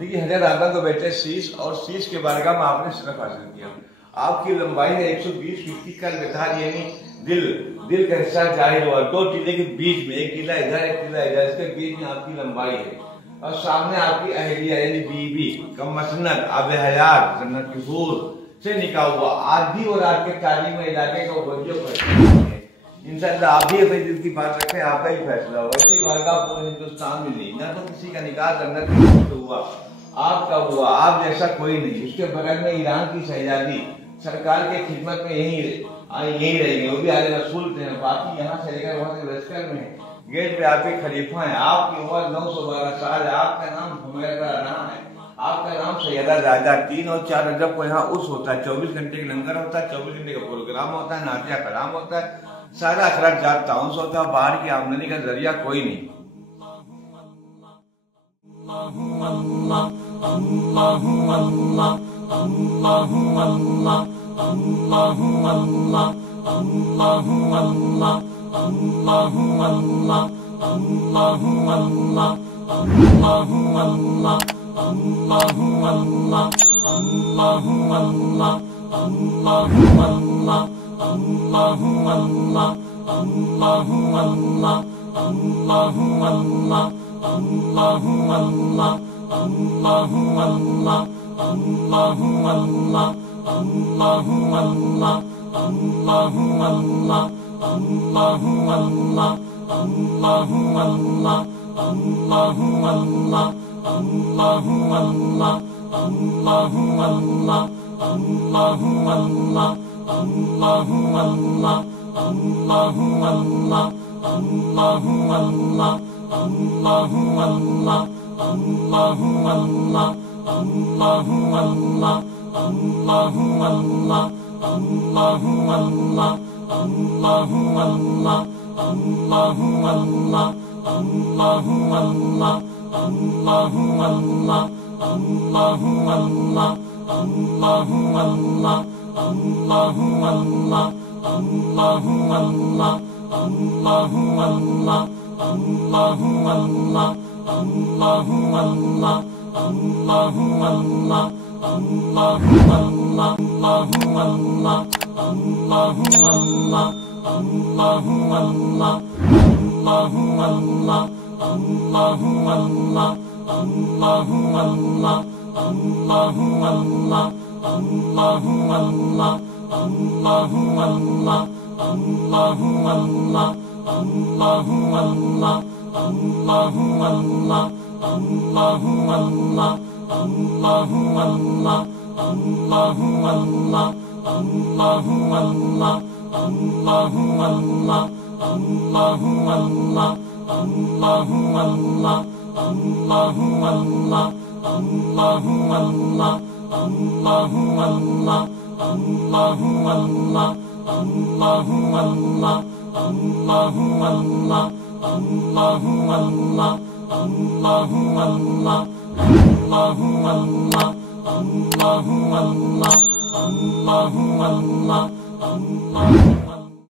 देखिए हजरत आदम को बैठे शीश और शीश के बारगाह में आपने शरफ हासिल किया। आपकी लंबाई है 120 फीट का विधान, यानी दिल का हिस्सा जाहिर हुआ। दो टीले के बीच में, एक टीला इधर एक टीला इधर, इसके बीच में आपकी लंबाई है। और सामने आपकी अहलिया यानी बीबी का मसनद आब हयात जन्नत की हूर से निकाह हुआ। आज भी और आज के तालीम इलाके का वजह करते हैं। इंशाअल्लाह आप भी अपने दिल की बात रखें, आपका ही फैसला होगा। इसी बारगाह पूरे हिंदुस्तान में नहीं, ना तो किसी का निकाह जन्नत में हुआ, आपका हुआ, आप जैसा कोई नहीं। उसके बगल में ईरान की शहजादी सरकार के खिदमत में यही रहेंगे, वो भी आले रसूल थे। बाकी यहाँ से लेकर वहां से लश्कर में गेट पे आपके खलीफा हैं। आपकी उम्र 912 साल है। आपका नाम हुमैरा राना है, आपका नाम सैयदा राजा। 3 और 4 रजब को यहाँ उस होता है, 24 घंटे का लंगर होता है, 24 घंटे का प्रोग्राम होता है, नातिया कलाम होता है, सारा अखराजात ताउन से होता है। बाहर की आमदनी का जरिया कोई नहीं। Allah